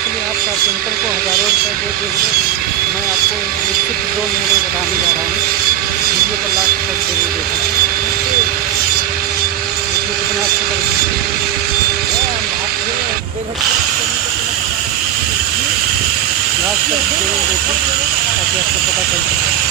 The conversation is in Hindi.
के लिए आप कारपेंटर को हज़ारों रुपये दे देंगे, मैं आपको निश्चित 2 मिनट में बताने जा रहा हूँ। वीडियो को लास्ट तक जरूर देखना। देखिए कितना अच्छा लास्ट तक जरूर देखो ताकि आपको पता चल सके।